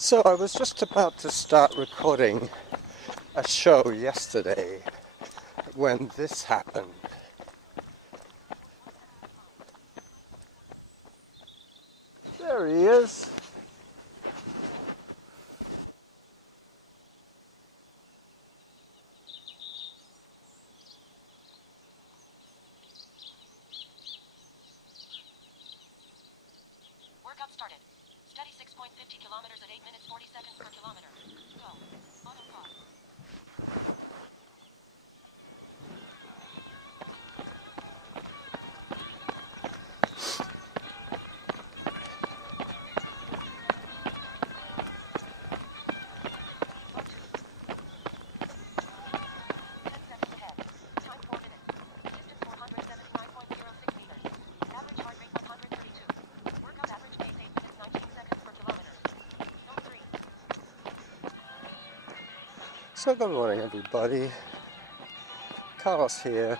So I was just about to start recording a show yesterday when this happened. There he is. Workout started. Steady 6.50 kilometers at 8 minutes 40 seconds per kilometer. Go. Auto pause. So good morning everybody, Carlos here,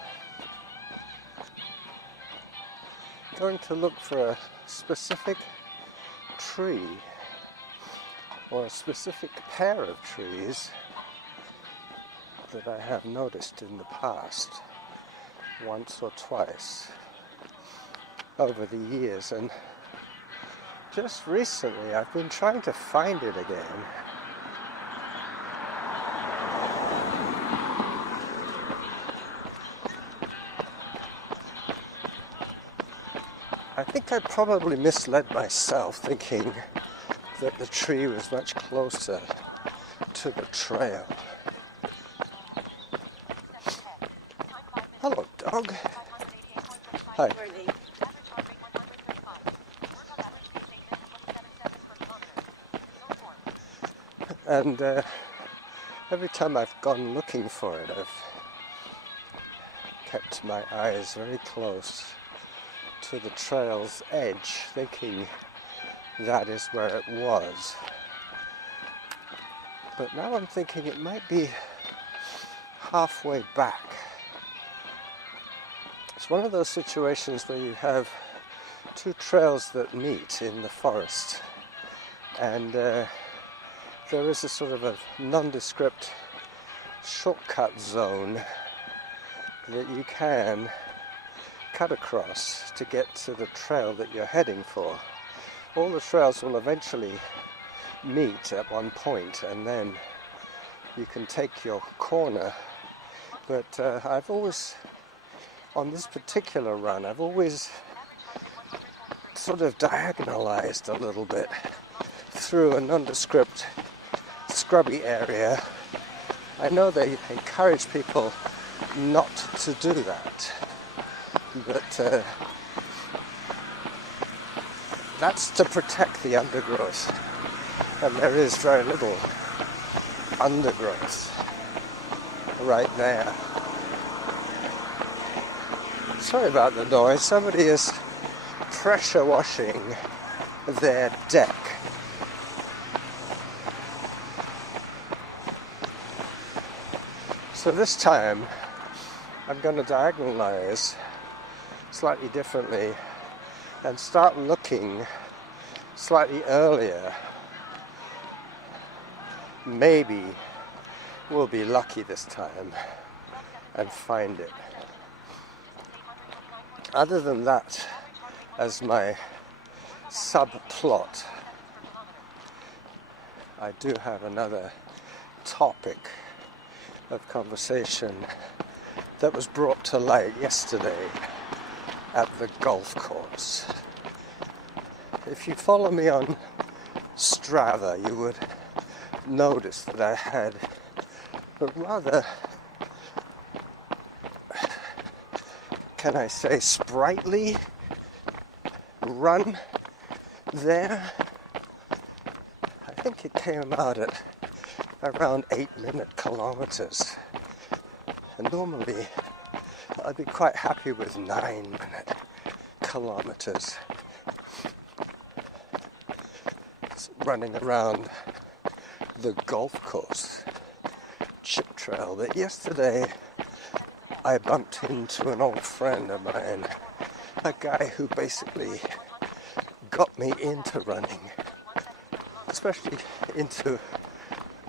going to look for a specific tree or a specific pair of trees that I have noticed in the past once or twice over the years, and just recently I've been trying to find it again. I think I probably misled myself thinking that the tree was much closer to the trail. Hello, Doug. Hi. And every time I've gone looking for it, I've kept my eyes very close to the trail's edge, thinking that is where it was. But now I'm thinking it might be halfway back. It's one of those situations where you have two trails that meet in the forest, and there is a sort of a nondescript shortcut zone that you can cut across to get to the trail that you're heading for. All the trails will eventually meet at one point, and then you can take your corner. But I've always, on this particular run, I've always sort of diagonalized a little bit through a nondescript scrubby area. I know they encourage people not to do that, but that's to protect the undergrowth, and there is very little undergrowth right there. Sorry about the noise. Somebody is pressure washing their deck. So this time I'm going to diagonalize slightly differently and start looking slightly earlier. Maybe we'll be lucky this time and find it. Other than that, as my subplot, I do have another topic of conversation that was brought to light yesterday at the golf course. If you follow me on Strava, you would notice that I had a rather, can I say, sprightly run there. I think it came out at around 8-minute kilometers, and normally I'd be quite happy with 9-minute kilometers running around the golf course chip trail. But yesterday I bumped into an old friend of mine, a guy who basically got me into running especially into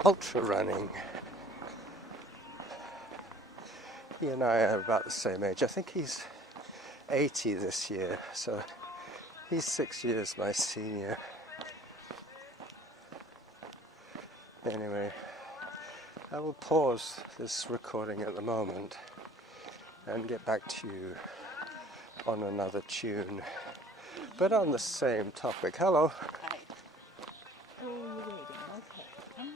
ultra running. He and I are about the same age. I think he's 80 this year, so he's 6 years my senior. Anyway, I will pause this recording at the moment and get back to you on another tune, but on the same topic. Hello. Hi. Oh, you're waiting. Okay. Come on.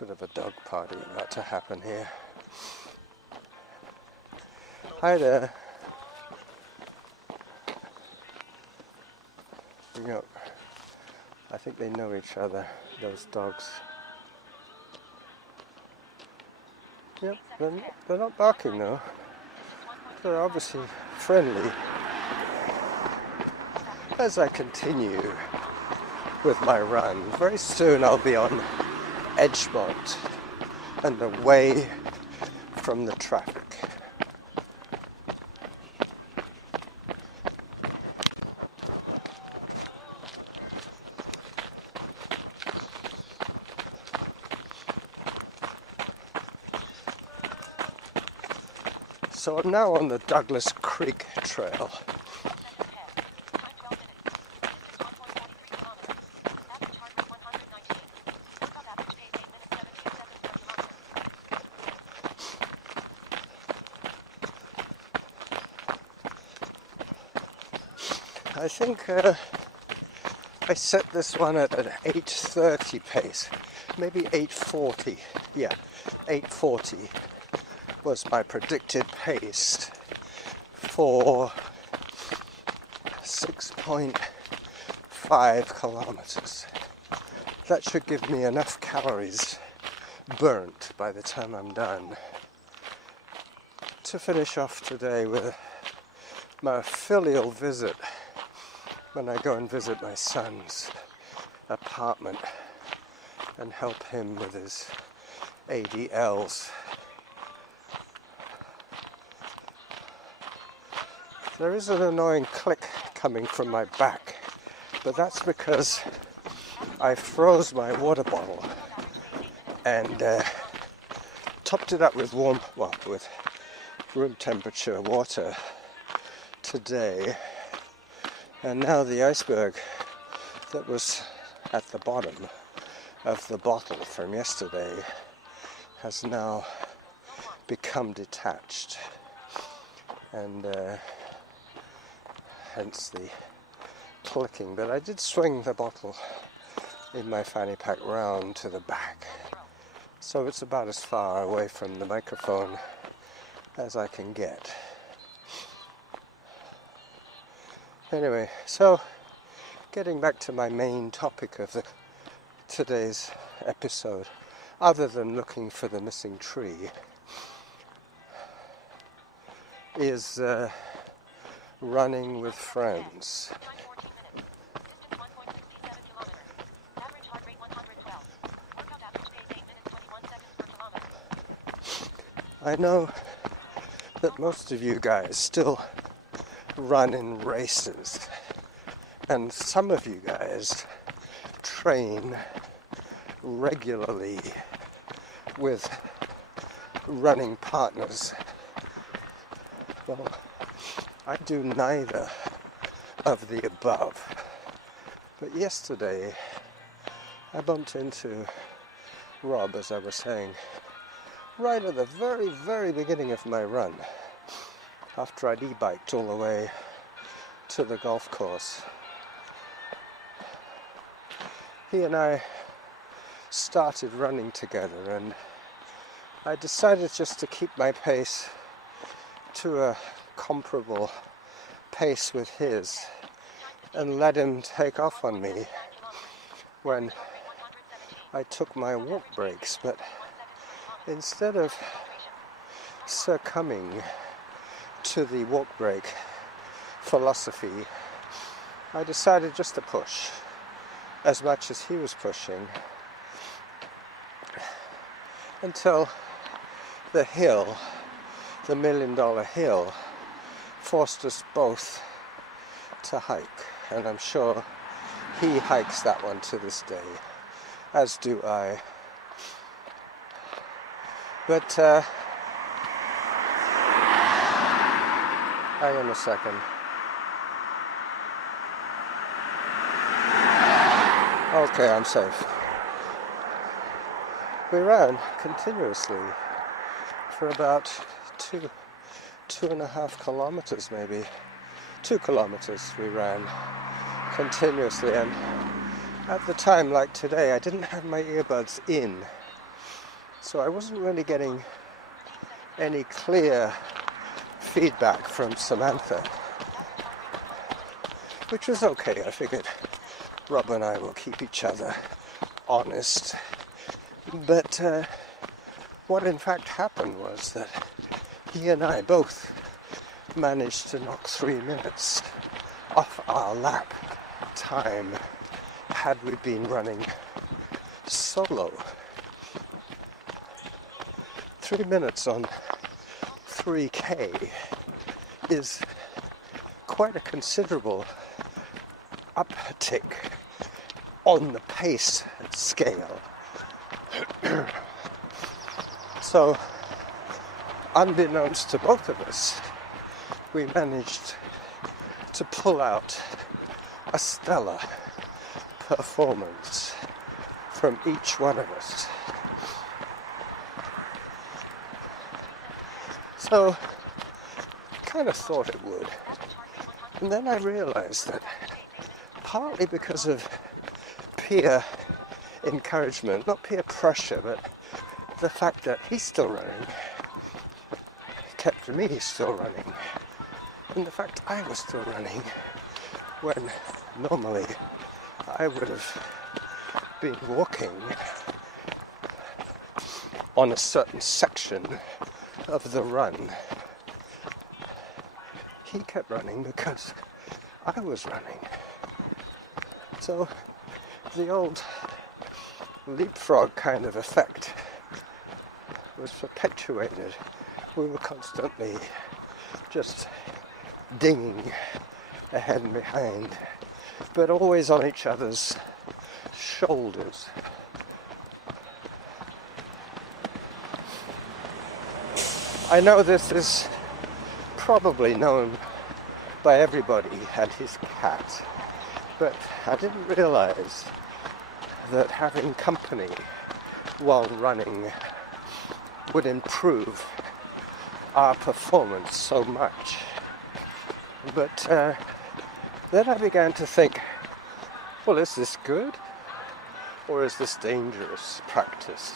Bit of a dog party about to happen here. Hi there. You know, I think they know each other, those dogs. Yep, they're not barking though. They're obviously friendly. As I continue with my run, very soon I'll be on Edgemont and away from the traffic. So I'm now on the Douglas Creek Trail. I think I set this one at an 8:30 pace, maybe 8:40. Yeah, 8:40 was my predicted pace for 6.5 kilometers. That should give me enough calories burnt by the time I'm done to finish off today with my filial visit when I go and visit my son's apartment and help him with his ADLs. There is an annoying click coming from my back, but that's because I froze my water bottle and topped it up with with room temperature water today. And now the iceberg that was at the bottom of the bottle from yesterday has now become detached, and hence the clicking. But I did swing the bottle in my fanny pack round to the back, so it's about as far away from the microphone as I can get. Anyway, so getting back to my main topic of today's episode, other than looking for the missing tree, is running with friends. I know that most of you guys still run in races, and some of you guys train regularly with running partners. Well, I do neither of the above, but yesterday I bumped into Rob, as I was saying, right at the very, very beginning of my run, after I'd e-biked all the way to the golf course. He and I started running together, and I decided just to keep my pace to a comparable pace with his and let him take off on me when I took my walk breaks. But instead of succumbing to the walk break philosophy, I decided just to push as much as he was pushing until the hill, the $1 million hill, forced us both to hike. And I'm sure He hikes that one to this day, as do I. But, hang on a second. Okay, I'm safe. We ran continuously for about 2.5 kilometers maybe. 2 kilometers we ran continuously, and at the time, like today, I didn't have my earbuds in, so I wasn't really getting any clear feedback from Samantha, which was okay. I figured Rob and I will keep each other honest. But what in fact happened was that he and I both managed to knock 3 minutes off our lap time had we been running solo. 3 minutes on 3K is quite a considerable uptick on the pace scale. So, unbeknownst to both of us, we managed to pull out a stellar performance from each one of us. So, kind of thought it would. And then I realized that partly because of peer encouragement, not peer pressure, but the fact that he's still running kept me still running. And the fact I was still running when normally I would have been walking on a certain section of the run. He kept running because I was running. So the old leapfrog kind of effect was perpetuated. We were constantly just dinging ahead and behind, but always on each other's shoulders. I know this is probably known by everybody and his cat, but I didn't realize that having company while running would improve our performance so much. But then I began to think, well, is this good or is this dangerous practice?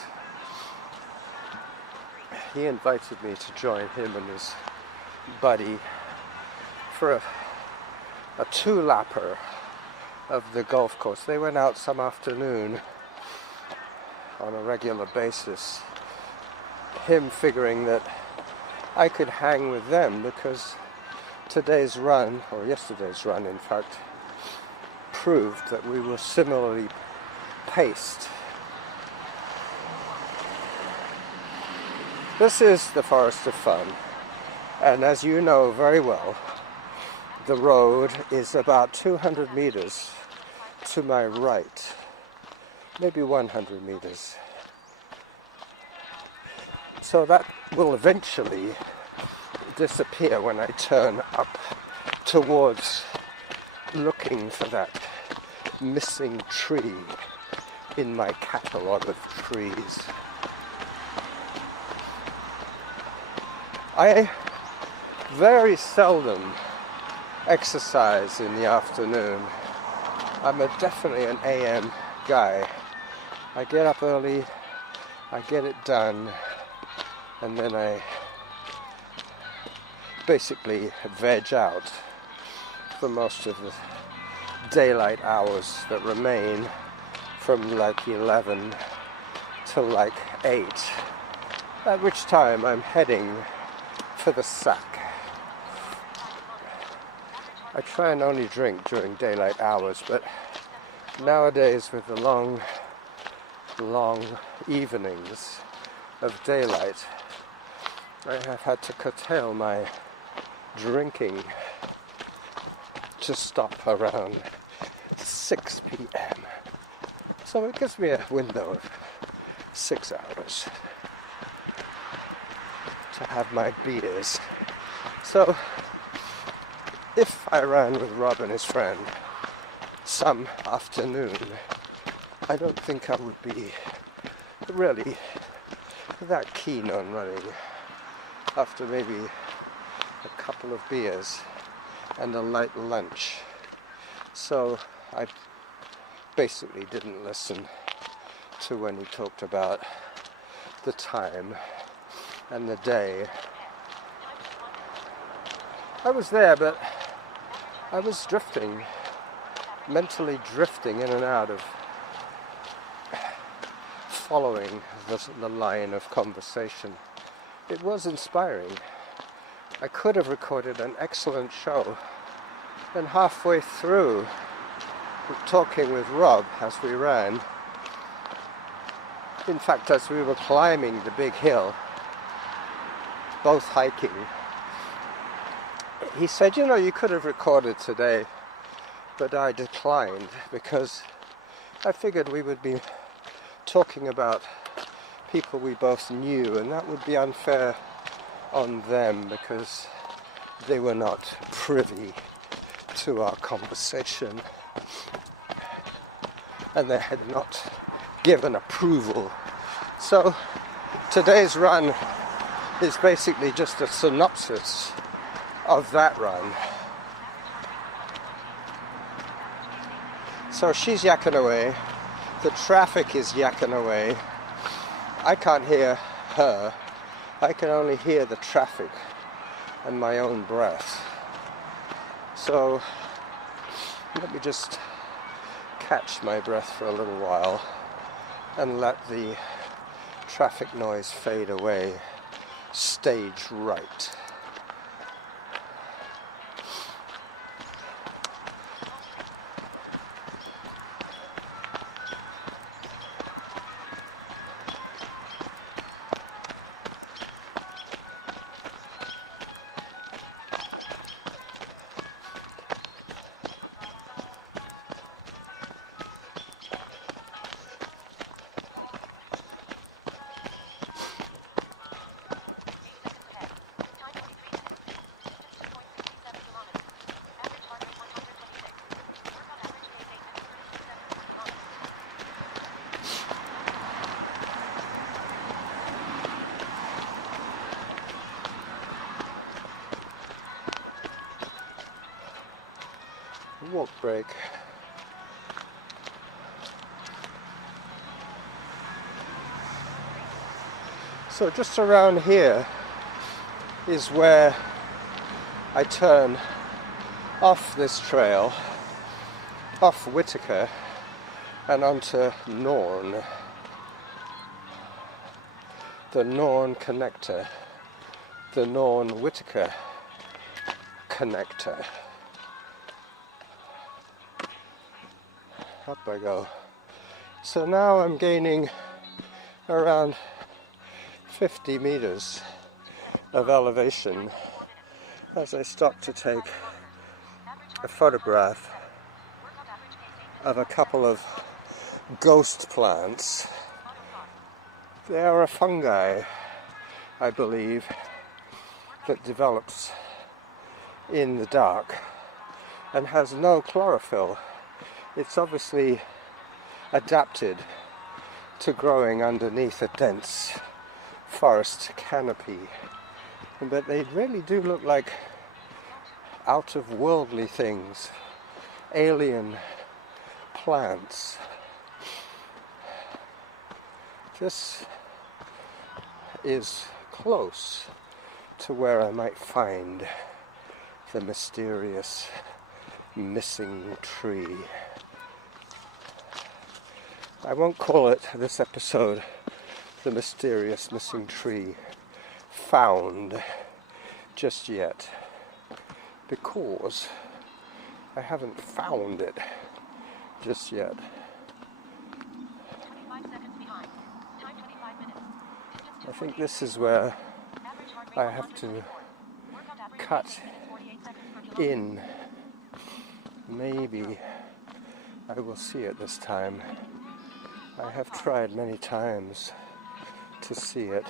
He invited me to join him and his buddy for a 2-lapper of the golf course. They went out some afternoon on a regular basis, him figuring that I could hang with them because today's run, or yesterday's run in fact, proved that we were similarly paced. This is the Forest of Fun, and as you know very well, the road is about 200 meters to my right, maybe 100 meters. So that will eventually disappear when I turn up towards looking for that missing tree in my catalogue of trees. I very seldom exercise in the afternoon. I'm definitely an AM guy. I get up early, I get it done, and then I basically veg out for most of the daylight hours that remain from like 11 till like 8, at which time I'm heading for the sack. I try and only drink during daylight hours, but nowadays with the long evenings of daylight, I have had to curtail my drinking to stop around 6 p.m. So it gives me a window of 6 hours to have my beers. So if I ran with Rob and his friend some afternoon, I don't think I would be really that keen on running after maybe a couple of beers and a light lunch. So I basically didn't listen to when he talked about the time and the day. I was there, but I was drifting, mentally drifting in and out of following the line of conversation. It was inspiring. I could have recorded an excellent show, and halfway through talking with Rob as we ran, in fact as we were climbing the big hill, both hiking, he said, you know, you could have recorded today, but I declined because I figured we would be talking about people we both knew, and that would be unfair on them because they were not privy to our conversation and they had not given approval. So today's run is basically just a synopsis of that run. So she's yakking away, the traffic is yakking away, I can't hear her, I can only hear the traffic and my own breath. So let me just catch my breath for a little while and let the traffic noise fade away. Stage right. Walk break. So just around here is where I turn off this trail, off Whitaker and onto Norn, the Norn connector, the Norn-Whitaker connector. Up I go. So now I'm gaining around 50 meters of elevation as I stop to take a photograph of a couple of ghost plants. They are a fungi, I believe, that develops in the dark and has no chlorophyll. It's obviously adapted to growing underneath a dense forest canopy, but they really do look like out-of-worldly things, alien plants. This is close to where I might find the mysterious missing tree. I won't call it, this episode, the mysterious missing tree found just yet, because I haven't found it just yet. 25 seconds behind. Time 25 minutes. Distance I think this is where average heart rate I have 124. to Workout average cut pace 8 minutes 48 seconds per kilometer. in maybe I will see it this time. I have tried many times to see it,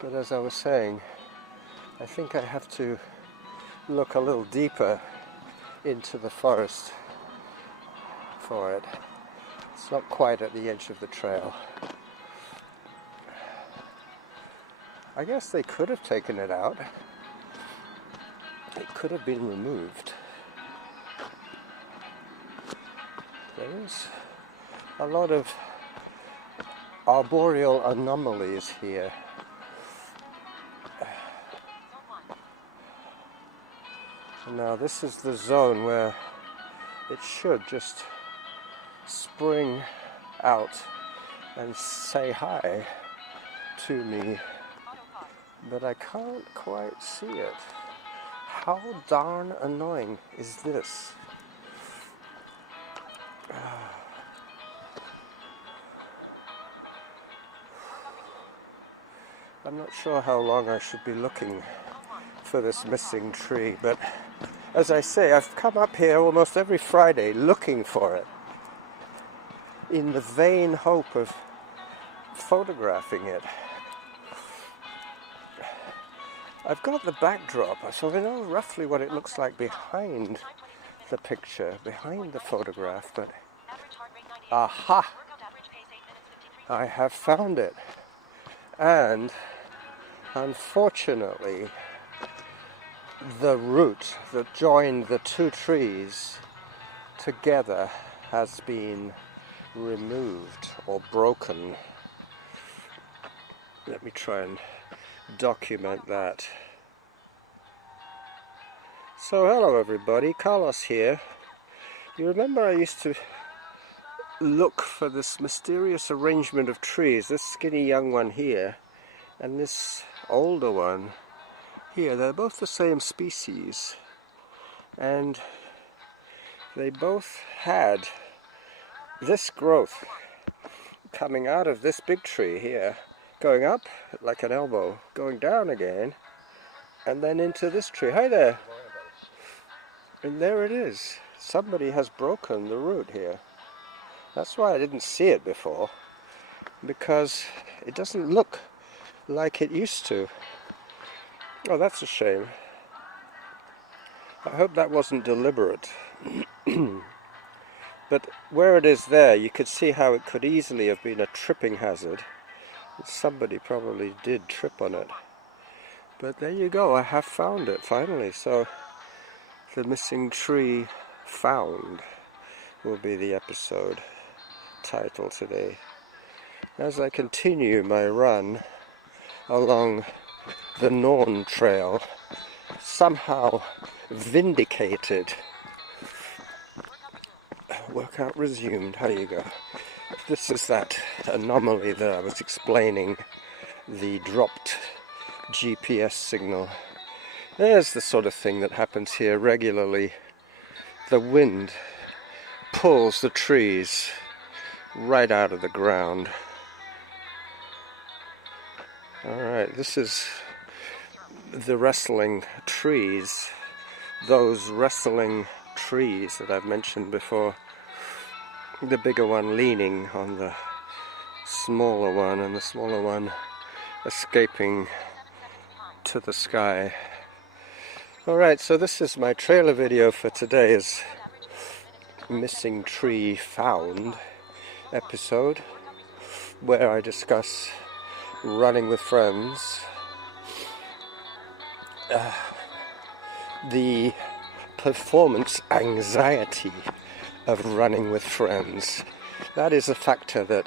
but as I was saying, I think I have to look a little deeper into the forest for it. It's not quite at the edge of the trail. I guess they could have taken it out. It could have been removed. There is a lot of arboreal anomalies here. Now this is the zone where it should just spring out and say hi to me, but I can't quite see it. How darn annoying is this? I'm not sure how long I should be looking for this missing tree, but as I say, I've come up here almost every Friday looking for it in the vain hope of photographing it. I've got the backdrop, so I know roughly what it looks like behind the picture, behind the photograph, but aha! I have found it. And unfortunately, the root that joined the two trees together has been removed or broken. Let me try and document that. So hello everybody, Carlos here. You remember I used to look for this mysterious arrangement of trees, this skinny young one here and this older one here. They're both the same species and they both had this growth coming out of this big tree here, going up like an elbow, going down again, and then into this tree. Hi there! And there it is. Somebody has broken the root here. That's why I didn't see it before, because it doesn't look like it used to. Oh, that's a shame. I hope that wasn't deliberate. But where it is there, you could see how it could easily have been a tripping hazard. Somebody probably did trip on it. But there you go, I have found it finally. So the missing tree found will be the episode title today. As I continue my run along the Norn Trail, somehow vindicated. Workout resumed. How do you go? This is that anomaly that I was explaining, the dropped GPS signal. There's the sort of thing that happens here regularly. The wind pulls the trees right out of the ground. Alright, this is the wrestling trees, those wrestling trees that I've mentioned before. The bigger one leaning on the smaller one, and the smaller one escaping to the sky. Alright, so this is my trailer video for today's Missing Tree Found episode, where I discuss running with friends, the performance anxiety of running with friends. That is a factor that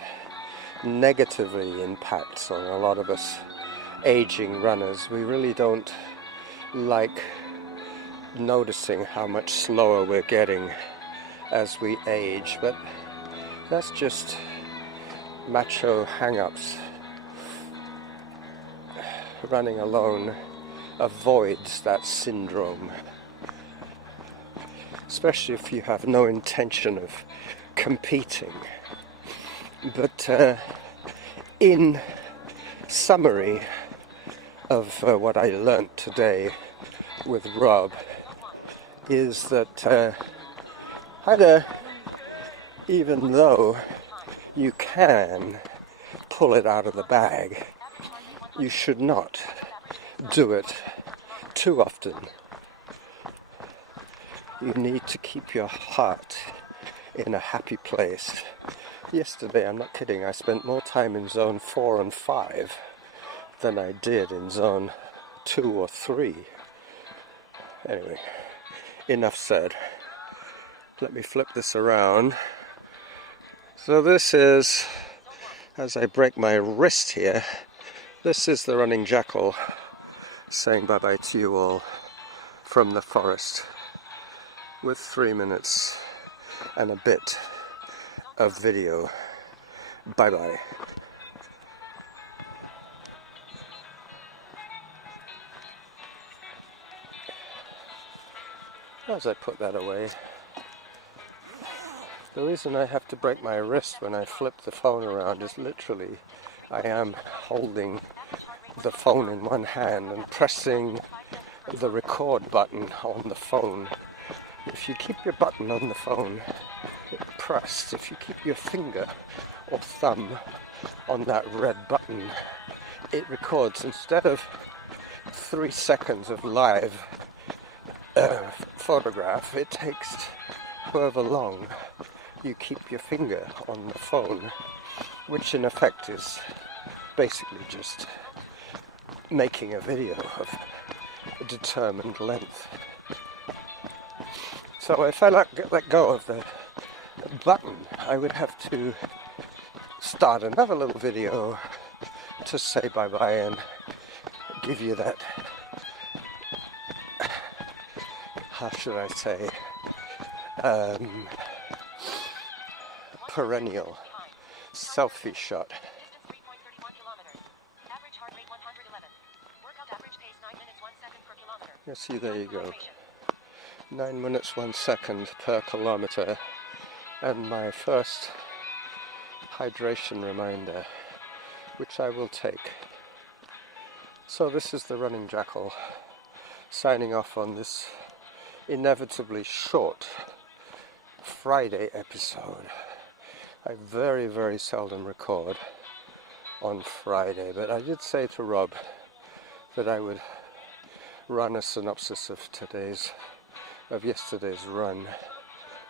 negatively impacts on a lot of us aging runners. We really don't like noticing how much slower we're getting as we age, but that's just macho hang-ups. Running alone avoids that syndrome, especially if you have no intention of competing. But in summary of what I learnt today with Rob, is that Hi there. Even though you can pull it out of the bag, you should not do it too often. You need to keep your heart in a happy place. Yesterday, I'm not kidding, I spent more time in zone 4 and 5 than I did in zone 2 or 3. Anyway, enough said. Let me flip this around. So this is, as I break my wrist here, this is the Running Jackal saying bye-bye to you all from the forest with 3 minutes and a bit of video. Bye-bye. As I put that away, the reason I have to break my wrist when I flip the phone around is literally I am holding the phone in one hand and pressing the record button on the phone. If you keep your button on the phone pressed, if you keep your finger or thumb on that red button, it records. Instead of 3 seconds of live photograph, it takes however long you keep your finger on the phone, which in effect is basically just making a video of a determined length. So if I let go of the button, I would have to start another little video to say bye-bye and give you that, how should I say, perennial selfie shot. Distance 3.31 kilometers. Average heart rate 111. Workout average pace 9 minutes 1 second per kilometer. You see, there you go. Hydration. 9 minutes 1 second per kilometer. And my first hydration reminder, which I will take. So this is the Running Jackal signing off on this inevitably short Friday episode. I very, very seldom record on Friday, but I did say to Rob that I would run a synopsis of yesterday's run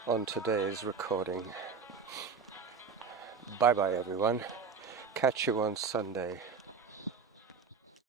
on today's recording. Bye bye everyone. Catch you on Sunday.